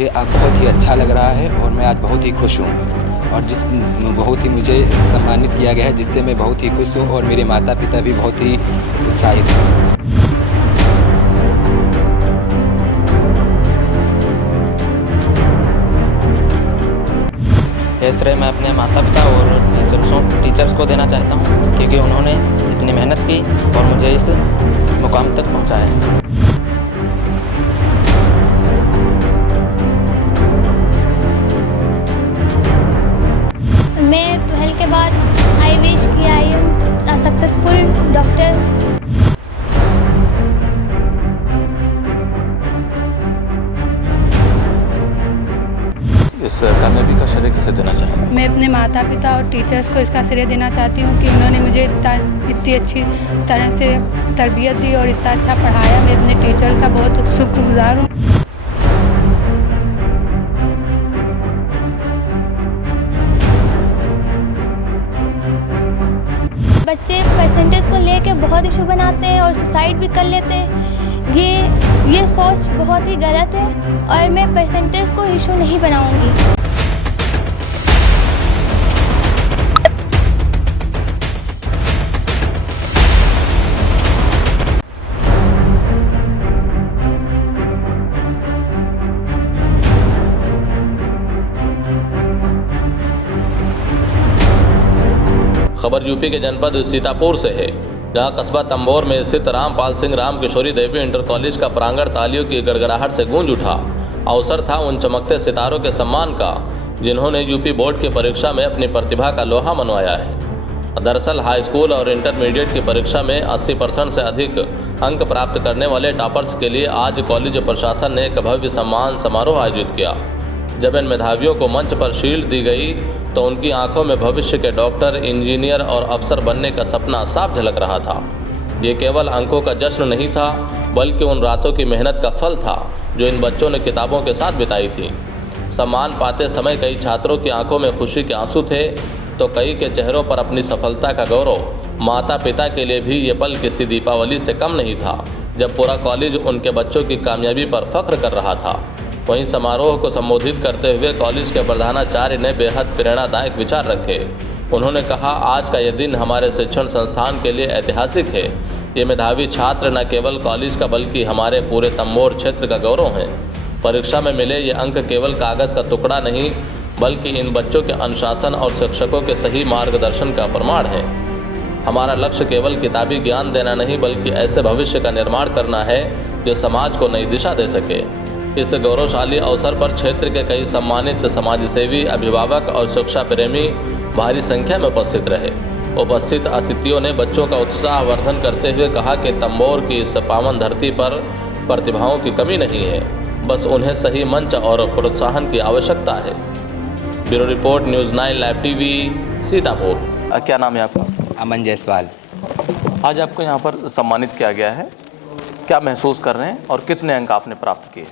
मुझे अब बहुत ही अच्छा लग रहा है और मैं आज बहुत ही खुश हूँ और बहुत ही मुझे सम्मानित किया गया है, जिससे मैं बहुत ही खुश हूँ और मेरे माता पिता भी बहुत ही उत्साहित हैं। ये श्रेय मैं अपने माता पिता और टीचर्स को देना चाहता हूँ, क्योंकि उन्होंने इतनी मेहनत की और मुझे इस मुकाम तक पहुँचाया है। मैं 12th के बाद आई विश कि I am a successful doctor. इस कामयाबी का श्रेय किसे देना चाहिए? मैं अपने माता पिता और टीचर्स को इसका श्रेय देना चाहती हूँ कि उन्होंने मुझे इतनी अच्छी तरह से तरबियत दी और इतना अच्छा पढ़ाया। मैं अपने टीचर का बहुत शुक्रगुजार हूँ। बच्चे परसेंटेज को लेके बहुत इशू बनाते हैं और सुसाइड भी कर लेते हैं। ये सोच बहुत ही गलत है और मैं परसेंटेज को इशू नहीं बनाऊंगी। खबर यूपी के जनपद सीतापुर से है, जहां कस्बा तंबोर में स्थित रामपाल सिंह राम किशोरी देवी इंटर कॉलेज का प्रांगण तालियों की गड़गड़ाहट से गूंज उठा। अवसर था उन चमकते सितारों के सम्मान का जिन्होंने यूपी बोर्ड की परीक्षा में अपनी प्रतिभा का लोहा मनवाया है। दरअसल हाई स्कूल और इंटरमीडिएट की परीक्षा में 80% से अधिक अंक प्राप्त करने वाले टॉपर्स के लिए आज कॉलेज प्रशासन ने एक भव्य सम्मान समारोह आयोजित किया। जब इन मेधावियों को मंच पर शील्ड दी गई तो उनकी आंखों में भविष्य के डॉक्टर, इंजीनियर और अफसर बनने का सपना साफ झलक रहा था। ये केवल अंकों का जश्न नहीं था, बल्कि उन रातों की मेहनत का फल था जो इन बच्चों ने किताबों के साथ बिताई थी। सम्मान पाते समय कई छात्रों की आंखों में खुशी के आंसू थे, तो कई के चेहरों पर अपनी सफलता का गौरव। माता पिता के लिए भी ये पल किसी दीपावली से कम नहीं था, जब पूरा कॉलेज उनके बच्चों की कामयाबी पर फख्र कर रहा था। वहीं समारोह को संबोधित करते हुए कॉलेज के प्रधानाचार्य ने बेहद प्रेरणादायक विचार रखे। उन्होंने कहा, आज का यह दिन हमारे शिक्षण संस्थान के लिए ऐतिहासिक है। ये मेधावी छात्र न केवल कॉलेज का बल्कि हमारे पूरे तंबोर क्षेत्र का गौरव हैं। परीक्षा में मिले ये अंक केवल कागज़ का टुकड़ा नहीं, बल्कि इन बच्चों के अनुशासन और शिक्षकों के सही मार्गदर्शन का प्रमाण है। हमारा लक्ष्य केवल किताबी ज्ञान देना नहीं, बल्कि ऐसे भविष्य का निर्माण करना है जो समाज को नई दिशा दे सके। इस गौरवशाली अवसर पर क्षेत्र के कई सम्मानित समाजसेवी, अभिभावक और शिक्षा प्रेमी भारी संख्या में उपस्थित रहे। उपस्थित अतिथियों ने बच्चों का उत्साहवर्धन करते हुए कहा कि तंबोर की इस पावन धरती पर प्रतिभाओं की कमी नहीं है, बस उन्हें सही मंच और प्रोत्साहन की आवश्यकता है। Bureau report, news 9 live TV, Sitapur. क्या नाम है आपका? अमन जायसवाल। आज आपको यहाँ पर सम्मानित किया गया है, क्या महसूस कर रहे हैं और कितने अंक आपने प्राप्त किए?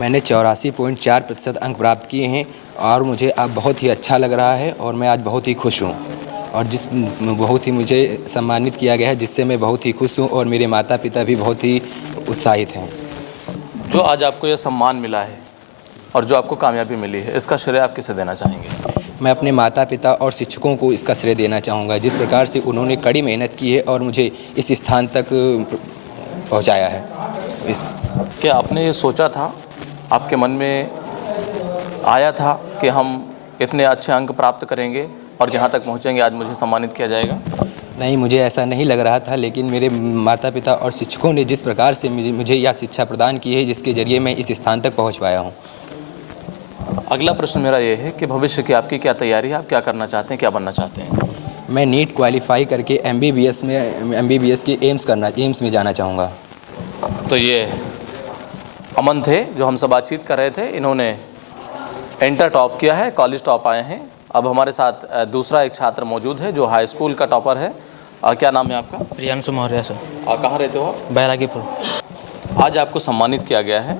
मैंने 84.4% अंक प्राप्त किए हैं और मुझे अब बहुत ही अच्छा लग रहा है और मैं आज बहुत ही खुश हूँ और बहुत ही मुझे सम्मानित किया गया है, जिससे मैं बहुत ही खुश हूँ और मेरे माता पिता भी बहुत ही उत्साहित हैं। जो आज आपको यह सम्मान मिला है और जो आपको कामयाबी मिली है, इसका श्रेय आप किसे देना चाहेंगे? मैं अपने माता पिता और शिक्षकों को इसका श्रेय देना चाहूँगा, जिस प्रकार से उन्होंने कड़ी मेहनत की है और मुझे इस स्थान तक पहुँचाया है। क्या आपने ये सोचा था, आपके मन में आया था कि हम इतने अच्छे अंक प्राप्त करेंगे और जहाँ तक पहुँचेंगे आज मुझे सम्मानित किया जाएगा? नहीं, मुझे ऐसा नहीं लग रहा था, लेकिन मेरे माता पिता और शिक्षकों ने जिस प्रकार से मुझे यह शिक्षा प्रदान की है, जिसके जरिए मैं इस स्थान तक पहुँच पाया हूँ। अगला प्रश्न मेरा ये है कि भविष्य की आपकी क्या तैयारी है, आप क्या करना चाहते हैं, क्या बनना चाहते हैं? मैं नीट क्वालिफाई करके MBBS के एम्स में जाना चाहूँगा। तो ये अमन थे जो हमसे बातचीत कर रहे थे। इन्होंने इंटर टॉप किया है, कॉलेज टॉप आए हैं। अब हमारे साथ दूसरा एक छात्र मौजूद है जो हाई स्कूल का टॉपर है। क्या नाम है आपका? प्रियांशु मौर्य सर। कहाँ रहते हो आप? बैरागीपुर। आज आपको सम्मानित किया गया है,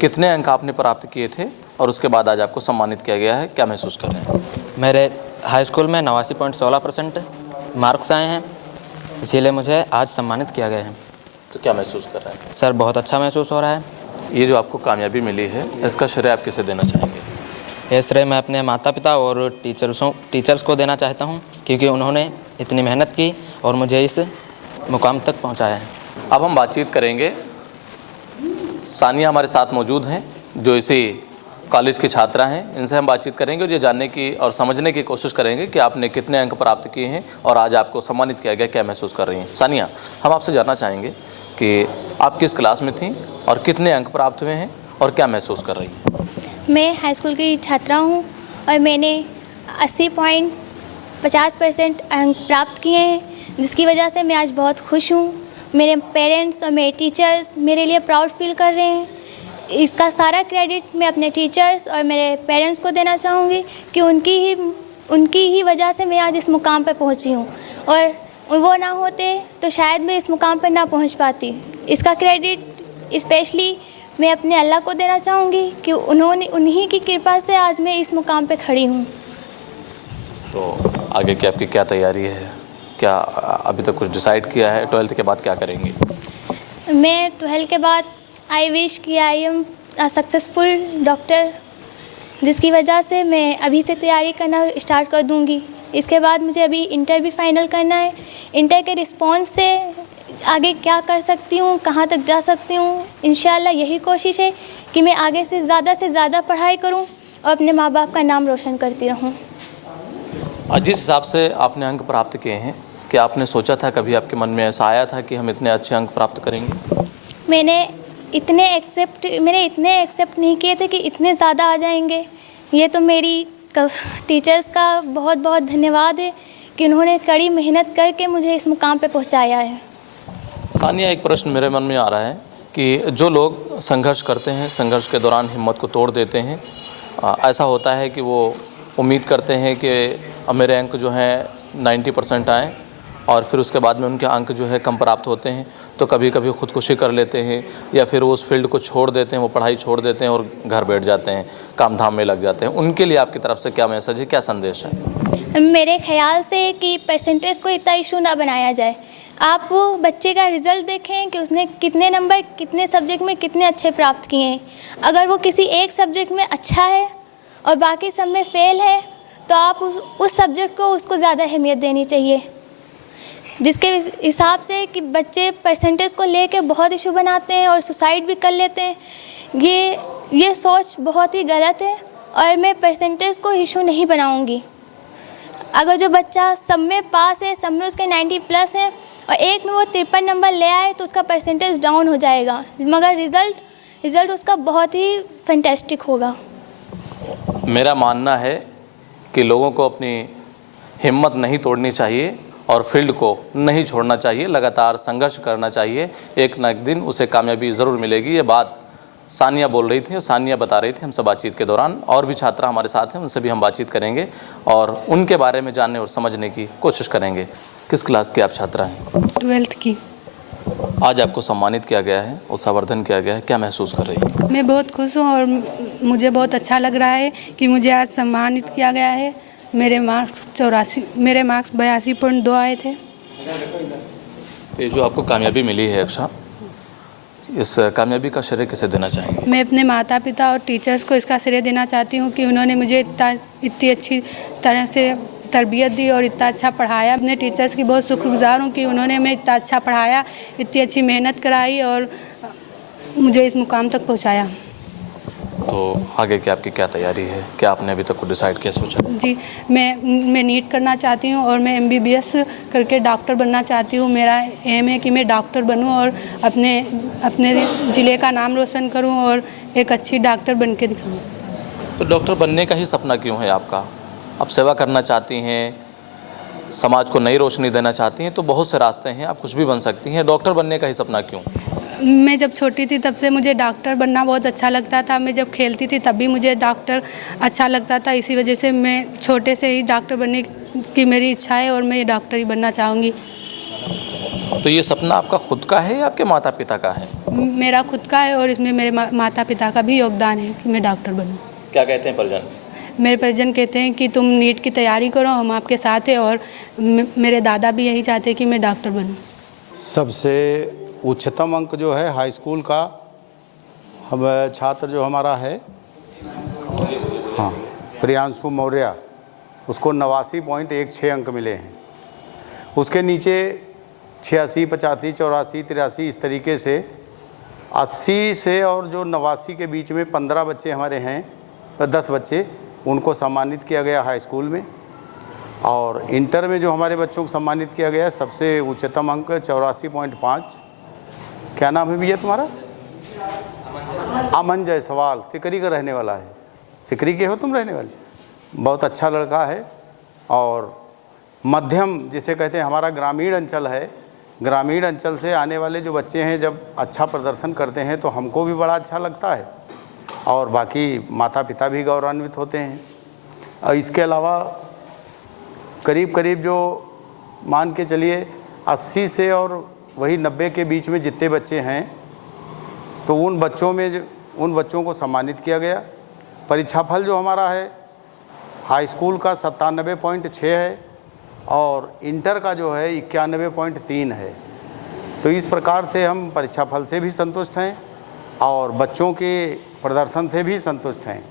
कितने अंक आपने प्राप्त किए थे और उसके बाद आज आपको सम्मानित किया गया है, क्या महसूस कर रहे हैं? मेरे हाई स्कूल में 89.16% मार्क्स आए हैं, इसीलिए मुझे आज सम्मानित किया गया है। तो क्या महसूस कर रहे हैं? सर बहुत अच्छा महसूस हो रहा है ये जो आपको कामयाबी मिली है, इसका श्रेय आप किसे देना चाहेंगे? यह श्रेय मैं अपने माता पिता और टीचर्स को देना चाहता हूँ, क्योंकि उन्होंने इतनी मेहनत की और मुझे इस मुकाम तक पहुँचाया है। अब हम बातचीत करेंगे। सानिया हमारे साथ मौजूद हैं, जो इसी कॉलेज की छात्रा हैं। इनसे हम बातचीत करेंगे और ये जानने की और समझने की कोशिश करेंगे कि आपने कितने अंक प्राप्त किए हैं और आज आपको सम्मानित किया गया, क्या महसूस कर रही हैं। सानिया, हम आपसे जानना चाहेंगे कि आप किस क्लास में थीं और कितने अंक प्राप्त हुए हैं और क्या महसूस कर रही हैं? मैं हाई स्कूल की छात्रा हूँ और मैंने 80.50% अंक प्राप्त किए हैं, जिसकी वजह से मैं आज बहुत खुश हूँ। मेरे पेरेंट्स और मेरे टीचर्स मेरे लिए प्राउड फील कर रहे हैं। इसका सारा क्रेडिट मैं अपने टीचर्स और मेरे पेरेंट्स को देना चाहूँगी कि उनकी ही वजह से मैं आज इस मुकाम पर पहुँची हूँ, और वो ना होते तो शायद मैं इस मुकाम पर ना पहुँच पाती। इसका क्रेडिट स्पेशली मैं अपने अल्लाह को देना चाहूँगी कि उन्हीं की कृपा से आज मैं इस मुकाम पे खड़ी हूँ। तो आगे की आपकी क्या तैयारी है? क्या अभी तक कुछ डिसाइड किया है? 12th के बाद क्या करेंगे? मैं 12th के बाद आई विश कि आई एम सक्सेसफुल डॉक्टर, जिसकी वजह से मैं अभी से तैयारी करना स्टार्ट कर दूँगी। इसके बाद मुझे अभी इंटर भी फाइनल करना है। इंटर के रिस्पॉन्स से आगे क्या कर सकती हूँ, कहाँ तक जा सकती हूँ, इंशाल्लाह यही कोशिश है कि मैं आगे से ज़्यादा पढ़ाई करूँ और अपने माँ बाप का नाम रोशन करती रहूँ। जिस हिसाब से आपने अंक प्राप्त किए हैं, क्या आपने सोचा था, कभी आपके मन में ऐसा आया था कि हम इतने अच्छे अंक प्राप्त करेंगे? मैंने इतने एक्सेप्ट नहीं किए थे कि इतने ज़्यादा आ जाएंगे। ये तो मेरी टीचर्स का बहुत बहुत धन्यवाद है कि उन्होंने कड़ी मेहनत करके मुझे इस मुकाम पे पहुंचाया है। सानिया, एक प्रश्न मेरे मन में आ रहा है कि जो लोग संघर्ष करते हैं, संघर्ष के दौरान हिम्मत को तोड़ देते हैं, ऐसा होता है कि वो उम्मीद करते हैं कि अब मेरे अंक जो हैं 90% आएँ, और फिर उसके बाद में उनके अंक जो है कम प्राप्त होते हैं तो कभी कभी ख़ुदकुशी कर लेते हैं, या फिर वो उस फील्ड को छोड़ देते हैं, वो पढ़ाई छोड़ देते हैं और घर बैठ जाते हैं, काम धाम में लग जाते हैं। उनके लिए आपकी तरफ से क्या मैसेज है, क्या संदेश है? मेरे ख्याल से कि परसेंटेज को इतना इशू ना बनाया जाए। आप वो बच्चे का रिज़ल्ट देखें कि उसने कितने नंबर कितने सब्जेक्ट में कितने अच्छे प्राप्त किए हैं। अगर वो किसी एक सब्जेक्ट में अच्छा है और बाकी सब में फेल है तो आप उस सब्जेक्ट को उसको ज़्यादा अहमियत देनी चाहिए। जिसके हिसाब से कि बच्चे परसेंटेज को लेके बहुत इशू बनाते हैं और सुसाइड भी कर लेते हैं, ये सोच बहुत ही गलत है और मैं परसेंटेज को इशू नहीं बनाऊंगी। अगर जो बच्चा सब में पास है, सब में उसके 90+ हैं और एक में वो 53 नंबर ले आए तो उसका परसेंटेज डाउन हो जाएगा, मगर रिज़ल्ट उसका बहुत ही फैंटास्टिक होगा। मेरा मानना है कि लोगों को अपनी हिम्मत नहीं तोड़नी चाहिए और फील्ड को नहीं छोड़ना चाहिए, लगातार संघर्ष करना चाहिए। एक ना एक दिन उसे कामयाबी ज़रूर मिलेगी। ये बात सानिया बोल रही थी और सानिया बता रही थी हमसे बातचीत के दौरान। और भी छात्रा हमारे साथ हैं, उनसे भी हम बातचीत करेंगे और उनके बारे में जानने और समझने की कोशिश करेंगे। किस क्लास की आप छात्रा हैं? 12th की। आज आपको सम्मानित किया गया है, उत्साहवर्धन किया गया है, क्या महसूस कर रही हैं? मैं बहुत खुश हूँ और मुझे बहुत अच्छा लग रहा है कि मुझे आज सम्मानित किया गया है। मेरे मार्क्स 82.2 आए थे। तो ये जो आपको कामयाबी मिली है अक्षा, इस कामयाबी का श्रेय किसे देना चाहेंगे? मैं अपने माता पिता और टीचर्स को इसका श्रेय देना चाहती हूँ कि उन्होंने मुझे इतनी अच्छी तरह से तरबियत दी और इतना अच्छा पढ़ाया। अपने टीचर्स की बहुत शुक्रगुजार हूँ कि उन्होंने हमें इतना अच्छा पढ़ाया, इतनी अच्छी मेहनत कराई और मुझे इस मुकाम तक पहुँचाया। तो आगे की आपकी क्या तैयारी है, क्या आपने अभी तक कुछ डिसाइड किया, सोचा? जी, मैं नीट करना चाहती हूँ और मैं MBBS करके डॉक्टर बनना चाहती हूँ। मेरा एम है कि मैं डॉक्टर बनूँ और अपने ज़िले का नाम रोशन करूँ और एक अच्छी डॉक्टर बन के दिखाऊँ। तो डॉक्टर बनने का ही सपना क्यों है आपका? आप सेवा करना चाहती हैं, समाज को नई रोशनी देना चाहती हैं, तो बहुत से रास्ते हैं, आप कुछ भी बन सकती हैं। डॉक्टर बनने का ही सपना क्यों? मैं जब छोटी थी तब से मुझे डॉक्टर बनना बहुत अच्छा लगता था। मैं जब खेलती थी तब भी मुझे डॉक्टर अच्छा लगता था। इसी वजह से मैं छोटे से ही डॉक्टर बनने की मेरी इच्छा है और मैं डॉक्टर ही बनना चाहूँगी। तो ये सपना आपका खुद का है या आपके माता पिता का है? मेरा खुद का है और इसमें मेरे माता पिता का भी योगदान है कि मैं डॉक्टर बनूँ। क्या कहते हैं परिजन? मेरे परिजन कहते हैं कि तुम नीट की तैयारी करो, हम आपके साथ हैं, और मेरे दादा भी यही चाहते हैं कि मैं डॉक्टर बनूँ। सबसे उच्चतम अंक जो है हाई स्कूल का अब छात्र जो हमारा है, हाँ, प्रियांशु मौर्य, उसको 89.16 अंक मिले हैं। उसके नीचे 86, 85, 84, 83 इस तरीके से 80 से और जो 89 के बीच में 15 बच्चे हमारे हैं, 10 बच्चे, उनको सम्मानित किया गया हाई स्कूल में। और इंटर में जो हमारे बच्चों को सम्मानित किया गया सबसे उच्चतम अंक 84.5। क्या नाम है भैया तुम्हारा? अमन जायसवाल, सिकरी का रहने वाला है। सिकरी के हो तुम रहने वाले? बहुत अच्छा लड़का है। और मध्यम जिसे कहते हैं, हमारा ग्रामीण अंचल है, ग्रामीण अंचल से आने वाले जो बच्चे हैं जब अच्छा प्रदर्शन करते हैं तो हमको भी बड़ा अच्छा लगता है और बाकी माता पिता भी गौरवान्वित होते हैं। और इसके अलावा करीब करीब जो मान के चलिए 80 से और वही 90 के बीच में जितने बच्चे हैं तो उन बच्चों को सम्मानित किया गया। परीक्षाफल जो हमारा है हाई स्कूल का 97.6 है और इंटर का जो है 91.3 है। तो इस प्रकार से हम परीक्षाफल से भी संतुष्ट हैं और बच्चों के प्रदर्शन से भी संतुष्ट हैं।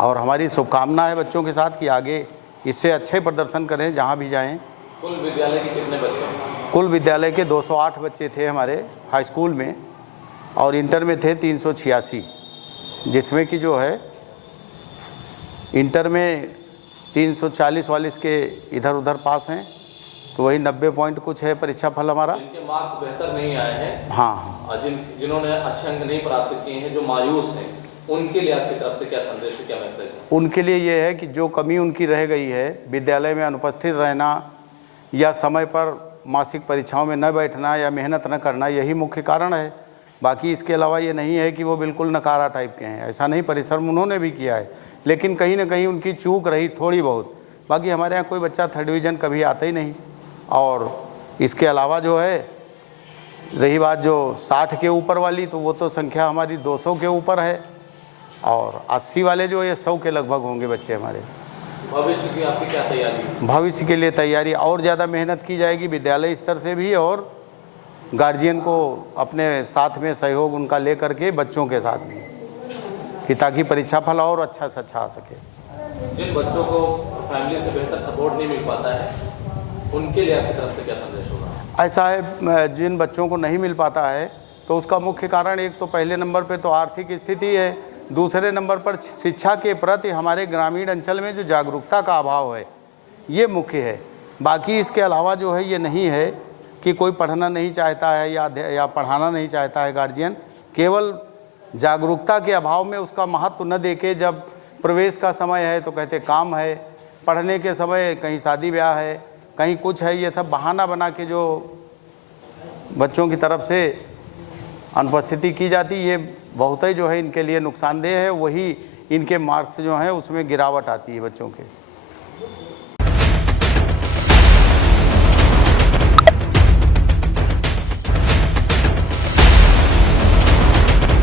और हमारी शुभकामना है बच्चों के साथ कि आगे इससे अच्छे प्रदर्शन करें जहाँ भी जाएं। कुल विद्यालय के कितने बच्चे हैं? कुल विद्यालय के 208 बच्चे थे हमारे हाई स्कूल में और इंटर में थे 386, जिसमें कि जो है इंटर में 340-40 के इधर उधर पास हैं, तो वही 90 पॉइंट कुछ है परीक्षा फल हमारा। जिनके मार्क्स बेहतर नहीं आए हैं, हाँ, और जिन्होंने अच्छे अंक नहीं प्राप्त किए हैं, जो मायूस हैं, उनके लिए आपकी तरफ से क्या संदेश है, क्या मैसेज है? उनके लिए ये है कि जो कमी उनकी रह गई है, विद्यालय में अनुपस्थित रहना या समय पर मासिक परीक्षाओं में न बैठना या मेहनत न करना, यही मुख्य कारण है। बाकी इसके अलावा ये नहीं है कि वो बिल्कुल नकारा टाइप के हैं, ऐसा नहीं। परिश्रम उन्होंने भी किया है, लेकिन कहीं ना कहीं उनकी चूक रही थोड़ी बहुत। बाकी हमारे यहाँ कोई बच्चा 3rd डिवीज़न कभी आता ही नहीं। और इसके अलावा जो है रही बात जो 60 के ऊपर वाली, तो वो तो संख्या हमारी 200 के ऊपर है और 80 वाले जो ये 100 के लगभग होंगे बच्चे हमारे। भविष्य की आपकी क्या तैयारी? भविष्य के लिए तैयारी और ज़्यादा मेहनत की जाएगी विद्यालय स्तर से भी और गार्जियन को अपने साथ में सहयोग उनका ले करके बच्चों के साथ भी, कि ताकि परीक्षा फल और अच्छा से अच्छा आ सके। जिन बच्चों को फैमिली से बेहतर सपोर्ट नहीं मिल पाता है, उनके लिए आपकी तरफ से क्या संदेश होगा? ऐसा है, जिन बच्चों को नहीं मिल पाता है तो उसका मुख्य कारण एक तो पहले नंबर पे तो आर्थिक स्थिति है, दूसरे नंबर पर शिक्षा के प्रति हमारे ग्रामीण अंचल में जो जागरूकता का अभाव है, ये मुख्य है। बाकी इसके अलावा जो है ये नहीं है कि कोई पढ़ना नहीं चाहता है या पढ़ाना नहीं चाहता है गार्जियन, केवल जागरूकता के अभाव में उसका महत्व न देके जब प्रवेश का समय है तो कहते काम है, पढ़ने के समय कहीं शादी ब्याह है, कहीं कुछ है, ये सब बहाना बना के जो बच्चों की तरफ से अनुपस्थिति की जाती, ये बहुत ही जो है इनके लिए नुकसानदेह है। वही इनके मार्क्स जो हैं उसमें गिरावट आती है बच्चों के।